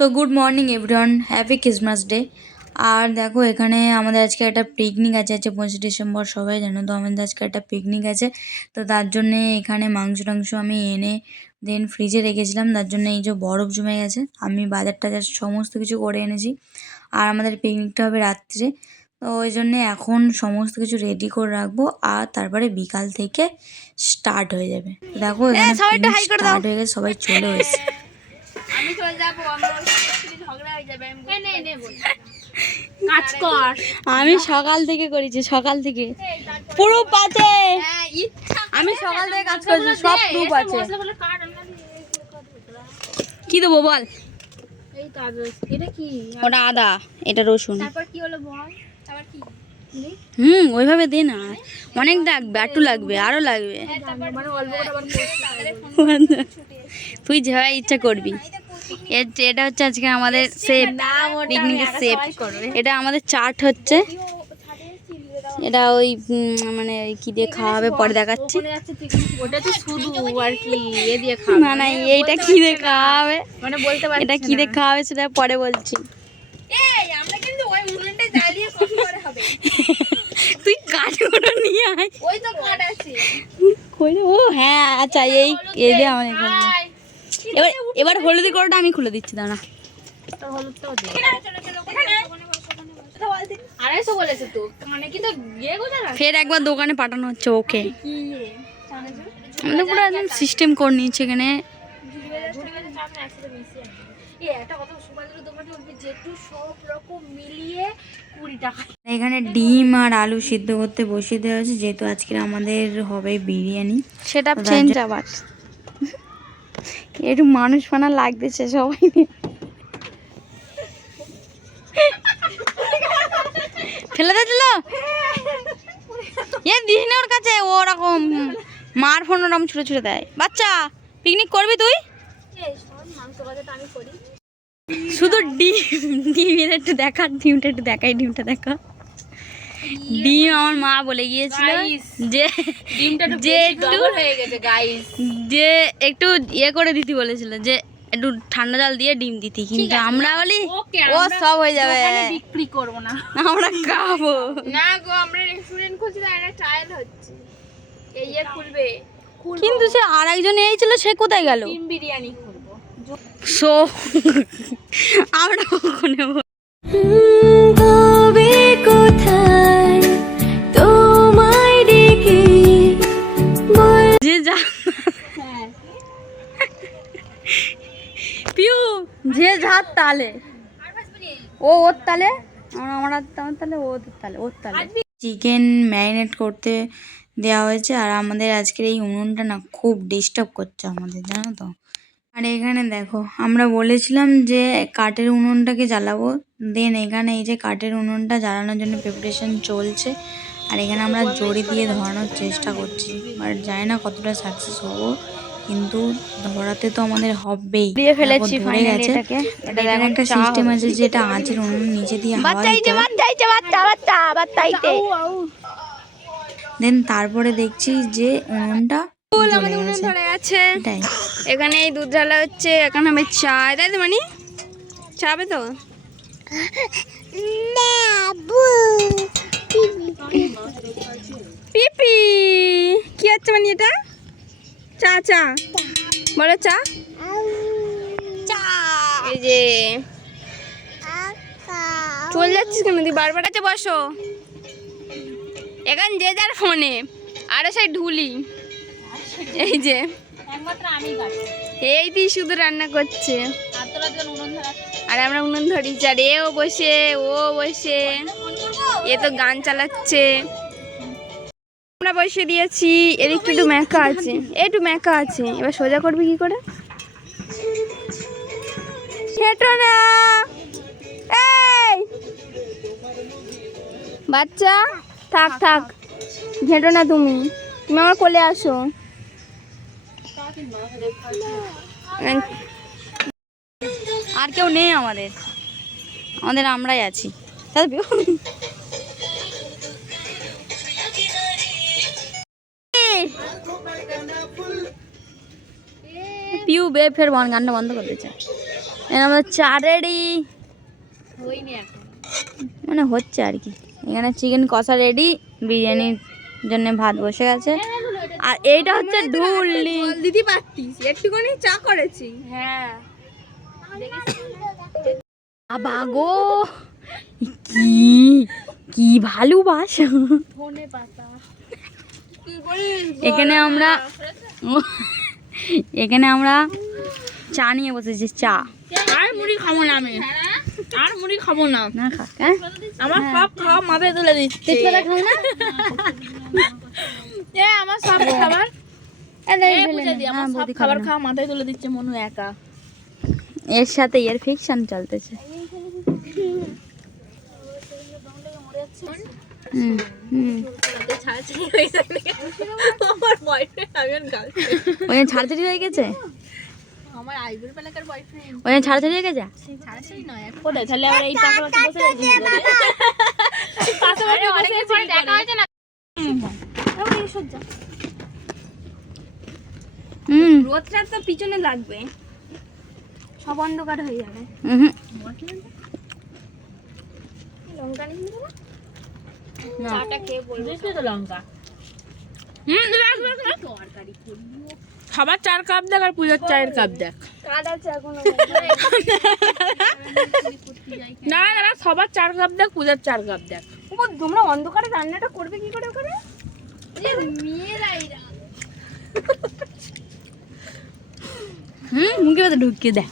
So good morning everyone, happy Christmas day. আর দেখো এখানে আমাদের আজকে একটা পিকনিক আছে, 25 ডিসেম্বর, সবাই জানো তো আমাদের আজকে একটা পিকনিক আছে। তো তার জন্যে এখানে মাংস টাংস আমি এনে দেন ফ্রিজে রেখেছিলাম, তার জন্য এই যে বরফ জমে গেছে, আমি বাজার টাজার সমস্ত কিছু করে এনেছি। আর আমাদের পিকনিকটা হবে রাত্রে, তো ওই জন্যে এখন সমস্ত কিছু রেডি করে রাখবো, আর তারপরে বিকাল থেকে স্টার্ট হয়ে যাবে। দেখো এখানে স্টার্ট হয়ে গেছে, সবাই চলে এসেছে। আমি চলে যাবো, আমার ঝগড়া হয়ে যাবে। কাজ কর। আমি সকাল থেকে করেছি, সকাল থেকে প্রুফ আছে। আমি সকাল থেকে কাজ করেছি, সব প্রুফ আছে। কি দেবো বল? এই কাজ এটা কি? ওটা আদা, এটা রসুন। তারপর কি হলো বল? তারপর কি? ওইভাবে দে না, অনেক লাগবে, একটু লাগবে, আরো লাগবে। মানে অল্প করে আবার তুই যেভাবে ইচ্ছা করবি। এটা হচ্ছে আজকে আমাদের সেফ, পিকনিকের সেফ। এটা আমাদের চাট হচ্ছে, এটা ওই মানে কি দিয়ে খাওয়াবে পরে দেখাচ্ছি। ওটা তো শুধু আর কি এ দিয়ে খাওয়াবে। না না, এইটা কি দিয়ে খাওয়াবে মানে বলতে পারছি এটা কি দিয়ে খাওয়াবে সেটা পরে বলছি। এই আমরা কিন্তু ওই উনুনটা জ্বালিয়ে কষ্ট করে হবে। তুই কাঠগুলো নিয়ে আয়। ওই তো কাঠ আছে। কই রে? ও হ্যাঁ, আচ্ছা এই এই দিয়ে আমাদের করব। এবার হলুদি কোড়াটা আমি খুলে দিচ্ছি, দাঁড়া। তো হলুদটাও দে। 250 বলেছে তো, মানে কি তো ইয়ে গোটা না? ফের একবার দোকানে পাঠানো হচ্ছে ওকে। কি আমাদের পুরো একদম সিস্টেম করে নিয়েছে এখানে। এখানে ডিম আর আলু সিদ্ধ করতে বসিয়ে দেওয়া হয়েছে, যেহেতু আজকে আমাদের হবে বিরিয়ানি। সেটা চেঞ্জ আবার একটু মানুষ ফানা লাগতেছে সবাই। ফেলে দিল এ দিস না ওর কাছে, ওরকম মার ফোন ওরকম ছুটে ছুটে দেয়। বাচ্চা পিকনিক করবি তুই? শুধু ডিমের একটু দেখা, ডিমটা একটু দেখাই, ডিমটা দেখা। ডিম আমার মা বলে গিয়েছিল যে যে একটু ইয়ে করে দিতে বলেছিল, যে একটু ঠান্ডা জল দিয়ে ডিম দিতি, কিন্তু আমরা বলি ও সব হয়ে যাবে, বিক্রি করব না, আমরা খাবো না গো। আমরা রেস্টুরেন্ট খুলছি, না এটা ট্রায়াল হচ্ছে, এই ইয়ে খুলবে। কিন্তু সে আর একজন এই ছিল, সে কোথায় গেল? ডিম বিরিয়ানি খুলবো। সো আমরা ওখানে যে যা পিউ যে যার তালে, ও ওর তালে, আমার তালে, ও ওর তালে, ওর তালে। চিকেন ম্যারিনেট করতে দেওয়া হয়েছে, আর আমাদের আজকের এই উনুনটা না খুব ডিস্টার্ব করছে আমাদের, জানো তো। আর এখানে দেখো আমরা বলেছিলাম যে কাঠের উনুনটাকে জ্বালাবো, দেন এখানে এই যে কাঠের উনুনটা জ্বালানোর জন্য প্রিপারেশন চলছে। আর এখানে আমরা জড়ি দিয়ে ধরানোর চেষ্টা করছি, বাট জানি না কতটা সাকসেস হবো, কিন্তু ধরাতে তো আমাদের হবেই। দিয়ে ফেলেছি ধরে গেছে। এটা একটা সিস্টেম আছে, যেটা আঁচের উনুন নিচে দিয়ে হাওয়া দিতে হয়। দেন তারপরে দেখছি যে উনুনটা আমাদের উনুন ধরে গেছে। এখানে এই দুধ ঢালা হচ্ছে, এখানে আমি চা, তাই তো মানে চা হবে তো। পিপি কি হচ্ছে মানে এটা? চা চা বলো, চা চা। এই যে চলে যাচ্ছিস কেন তুই বারবার? আছে বসো, এখন যে যার ফোনে, আরে সেই ঢুলি এই যে এই তুই শুধু রান্না করছে, আর আমরা উনুন ধরিছি, আর এও বসে, ও বসে, এ তো গান চালাচ্ছে। আমরা বসে দিয়েছি, এদিকে একটু ম্যাকা আছে, একটু ম্যাকা আছে, এবার সোজা করবি কি করে? হেঁটো না, এই বাচ্চা থাক থাক, ঘেঁটো না, তুমি তুমি আমার কোলে আসো। আর কেউ নেই আমাদের, আমরাই আছি। পিউ বে ফের গানটা বন্ধ করতে চায়। আমাদের চা রেডি, হইনি এখন। মানে হচ্ছে আর কি। এখানে চিকেন কষা রেডি, বিরিয়ানির জন্য ভাত বসে গেছে। আর এইটা হচ্ছে ঢুলি। দিদি পারতিস, একটুখানি চা করেছি। হ্যাঁ বাবা গো, কি কি ভালোবাসা। ধনে পাতা এখানে আমরা চা নিয়ে বসেছি, চা। আর মুড়ি খাবো না আমি, আর মুড়ি খাবো না। না খা, হ্যাঁ আমার সব খাওয়া মাথায় তুলে দিচ্ছে। তেজপাতা খাও না? আমার সব খাবার হ্যাঁ, বৌদি খাবে না। খাওয়া মাথায় তুলে দিচ্ছে মনু একা। এর সাথে এর ফিকশন চলতেছে। হুম হুম, আমার বয়ফ্রেন্ড, আমি আর গার্লফ্রেন্ড। ওই ছাড়ছাড়ি হয়ে গেছে, আমার আইবুড় বেলাকার বয়ফ্রেন্ড। ওই ছাড়ছাড়ি হয়ে গেছে। ছাড়াছাড়ি নয়, কোথায় তাহলে আমরা এই পাশাপাশি বসে আছি। পাশাপাশি বসে আছি, দেখা হয়েছে না। হুম, রোদটা তো পিছনে লাগবে, সব অন্ধকার হয়ে যাবে। হুম, লঙ্কা নিয়ে নেবো না। চাটা খেয়ে বলবো তো লঙ্কা। খাবার 4 কাপ দেখ আর পূজার চায়ের কাপ দেখ। না না, সবার 4 কাপ দেখ, পূজার 4 কাপ দেখ। তোমরা অন্ধকারে রান্নাটা করবে কি করে ওখানে? হুম, মুখে ভেতরে ঢুকিয়ে দেয়।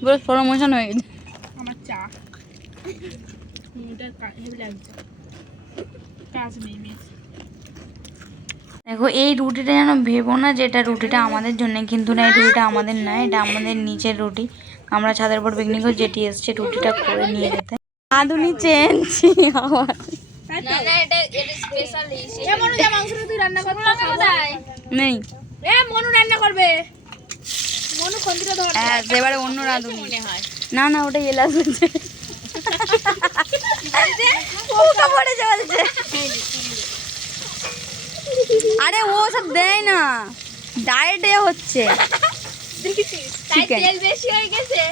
পুরো স্লো মোশন হয়ে গেছে। আমার চা কাজ নেই। দেখো, এই রুটিটা যেন ভেবো না যে এটা রুটিটা আমাদের জন্য, কিন্তু না, এই রুটিটা আমাদের নয়, এটা আমাদের নিচের রুটি। আমরা ছাদের উপর পিকনিক করে যেটি এসছে রুটিটা করে নিয়ে যেতে। আধুনি চেঞ্জি আবার নেই। মনু রান্না করবে, মনু খন্তিটা ধর। হ্যাঁ, এবারে অন্য রাঁধুনি। না না, ওটা এলাচ হচ্ছে, পোকা পড়েছে বলছে। আরে ও সব দেয় না, ডায়েটে হচ্ছে। তাই তেল বেশি হয়ে গেছে।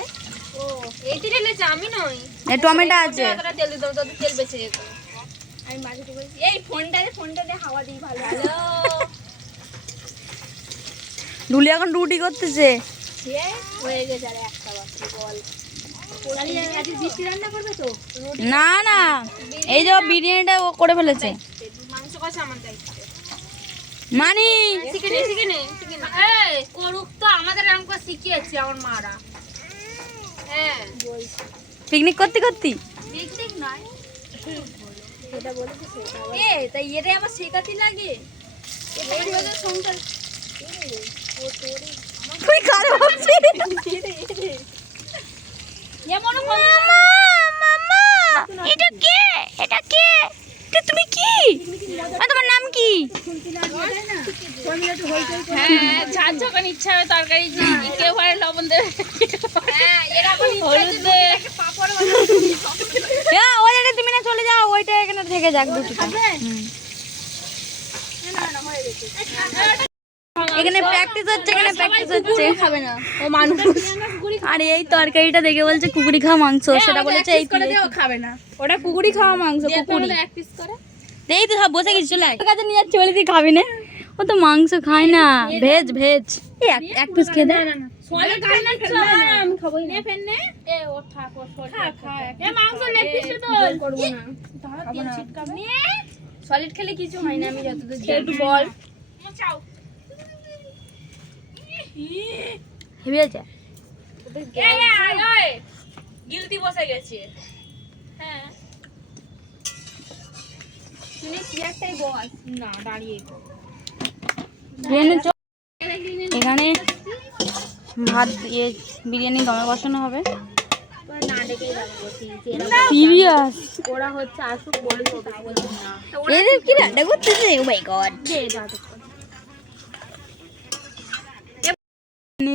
ও এই তেলে আমি নই, টমেটো আছে। তেল দিতে হবে, তেল বেশি যেত। আমি মাঝে বলছি এই ফোনটাতে হাওয়া দিই ভালো। হ্যালো ঢুলি এখন রুটি করতেছে। হয়ে গেছে, আর একটা বাকি বল। বৃষ্টি রান্না করবে তো? না না, এই যে বিরিয়ানিটা ও করে ফেলেছে। মাংস কষা আমার দায়িত্ব। মানি শিখে করুক তো, আমাদের রাম করে শিখিয়েছে আমার মারা। হ্যাঁ পিকনিক করতে করতে পিকনিক নয়, সেটা বলেছে সেটা। তাই এটাই আবার শেখাতে লাগে। এটাই হলো সংসার। তুই কারে ভাবছিস? এটা কে? এটা কে? তুমি কি? তোমার নাম কি? হ্যাঁ, যার যখন ইচ্ছা হয় তরকারি কেউ হয় লবণ দেবে, হলুদ দেবে। ওইটা তুমি না চলে যাও, ওইটা এখানে থেকে যাক দুটোটা। এখানে প্র্যাকটিস হচ্ছে, এখানে প্র্যাকটিস হচ্ছে। খাবে না ও মানুষ। আর এই তরকারিটা দেখে বলছে কুকুরি খাওয়া মাংস, সেটা বলেছে এই খাবে না, ওটা কুকুরি খাওয়া মাংস। কুকুরি এক পিস করে এই তো সব বসে গেছি, চলে কাছে নিয়ে যাচ্ছি বলে তুই খাবি না। ও তো মাংস খায় না, ভেজ ভেজ। এই এক পিস খেয়ে দে। আমি খাবোই না। ফেননে এ ও থাক, ও খা এ মাংস লেগ পিস তো করব না। তাহলে তেল ছিটকাবে। সলিড খেলে কিছু হয় না, আমি যতদূর জানি। একটু বল চাও হেভি আছে। গিলতি বসে গেছে। হ্যাঁ তুমি চেয়ারটাই বস না, দাঁড়িয়ে এখানে ভাত দিয়ে বিরিয়ানি দমে বসানো হবে। না ডেকে সিরিয়াস? ওরা হচ্ছে আসুক বলবো না। এদের কি রান্না করতেছে? ও মাই গড।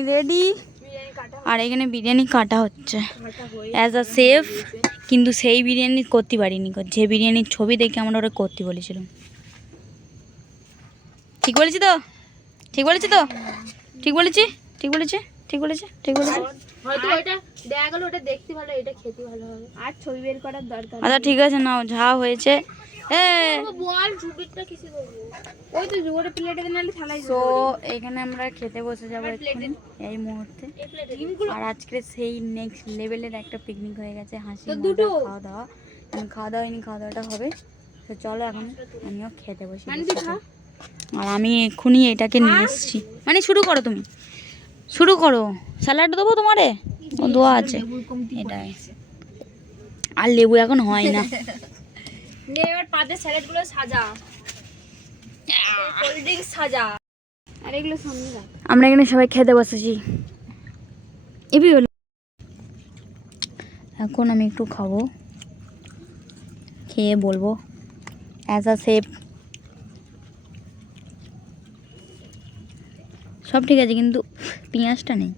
রেডি আর এখানে বিরিয়ানি কাটা হচ্ছে অ্যাজ আ সেফ, কিন্তু সেই বিরিয়ানি করতে পারিনি, যে বিরিয়ানির ছবি দেখে আমরা ওরা করতে বলেছিলাম। ঠিক বলেছি তো? ঠিক বলেছি তো? ঠিক বলেছি? ঠিক বলেছি? ঠিক বলেছি? ঠিক বলেছি? হয়তো ওটা দেখা গেল ওটা দেখতে ভালো, এটা খেতে ভালো হবে, আর ছবি বের করার দরকার আচ্ছা ঠিক আছে, নাও যা হয়েছে। বল ঝুবিটা কিসে করব, ওই তো জোরে প্লেটে নালে থালাই। তো এখানে আমরা খেতে বসে যাবো এক্ষুনি এই মুহূর্তে। আর আজকে সেই নেক্সট লেভেলের একটা পিকনিক হয়ে গেছে, হাসি মজা খাওয়া দাওয়া। খাওয়া দাওয়া হয়নি, খাওয়া দাওয়াটা হবে। তো চলো এখন আমিও খেতে বসি। আর আমি এক্ষুনি এটাকে নিয়ে এসেছি। মানে শুরু করো, তুমি শুরু করো। স্যালাড দেবো তোমারে, ও দোয়া আছে এটাই। আর লেবু এখন হয় না। এবার পাতে স্যালাড গুলো সাজা, কোল্ড ড্রিঙ্কস সাজা, আর এগুলো সামনে রাখ। আমরা এখানে সবাই খেতে বসেছি। এবি হলো, এখন আমি একটু খাবো, খেয়ে বলবো অ্যাজ আ সেফ। সব ঠিক আছে, কিন্তু পেঁয়াজটা নেই।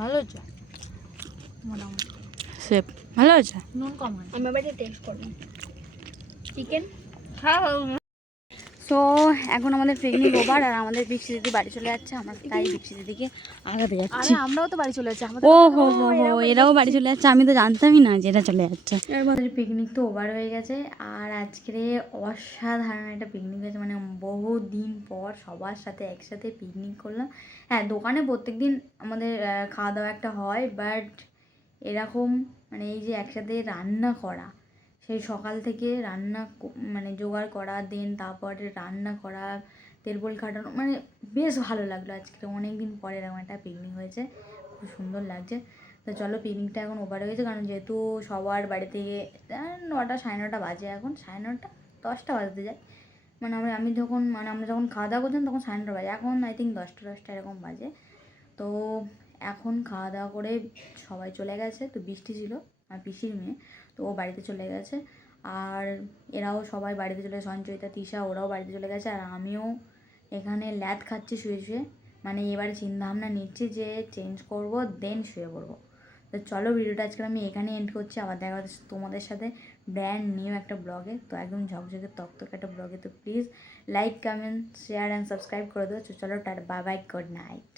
ভালো হচ্ছে, মোটামুটি সেফ ভালো আছে। নুন কম হয়। আমি এবারে টেস্ট করব চিকেন। সো এখন আমাদের পিকনিক ওভার, আর আমাদের বৃষ্টি দিদি বাড়ি চলে যাচ্ছে। আমরা তাই বৃষ্টি দিদিকে আগাতে যাচ্ছি। আমরাও তো বাড়ি চলে যাচ্ছি। ও হো হো হো, এরাও বাড়ি চলে যাচ্ছে। আমি তো জানতামই না যে এরা চলে যাচ্ছে। আমাদের পিকনিক তো ওভার হয়ে গেছে, আর আজকে অসাধারণ একটা পিকনিক হয়েছে। মানে বহু দিন পর সবার সাথে একসাথে পিকনিক করলাম। হ্যাঁ, দোকানে প্রত্যেকদিন আমাদের খাওয়া দাওয়া একটা হয়, বাট এরকম মানে এই যে একসাথে রান্না করা, সেই সকাল থেকে রান্না মানে জোগাড় করা, দেন তারপরে রান্না করা, তেলপোল খাটানো, মানে বেশ ভালো লাগলো। আজকে অনেক দিন পরে এরকম একটা পিকনিক হয়েছে, খুব সুন্দর লাগছে। তো চলো, পিকনিকটা এখন ওভার হয়ে গেছে, কারণ যেহেতু সবার বাড়ি থেকে 9টা 9:30 বাজে, এখন 9:30 10টা বাজতে যায়। মানে আমি যখন আমরা যখন খাওয়া দাওয়া করছিলাম তখন 9:30 বাজে, এখন আই থিঙ্ক 10টা এরকম বাজে। তো এখন খাওয়া দাওয়া করে সবাই চলে গেছে। তো বৃষ্টি ছিল, আর পিসির মেয়ে, তো ও বাড়িতে চলে গেছে। আর এরাও সবাই বাড়িতে চলে, সঞ্চয়িতা, তিশা, ওরাও বাড়িতে চলে গেছে। আর আমিও এখানে ল্যাদ খাচ্ছি শুয়ে শুয়ে। মানে এবারে চিন্তাভাবনা নিচ্ছি যে চেঞ্জ করব, দেন শুয়ে পড়বো। তো চলো, ভিডিওটা আজকে আমি এখানে এন্ড করছি। আবার দেখা হচ্ছে তোমাদের সাথে ব্র্যান্ড নিউ একটা ব্লগে, তো একদম ঝকঝকে তকতকে একটা ব্লগে। তো please like, comment, share and subscribe করে দেবো। চলো, tata, bye bye, good night.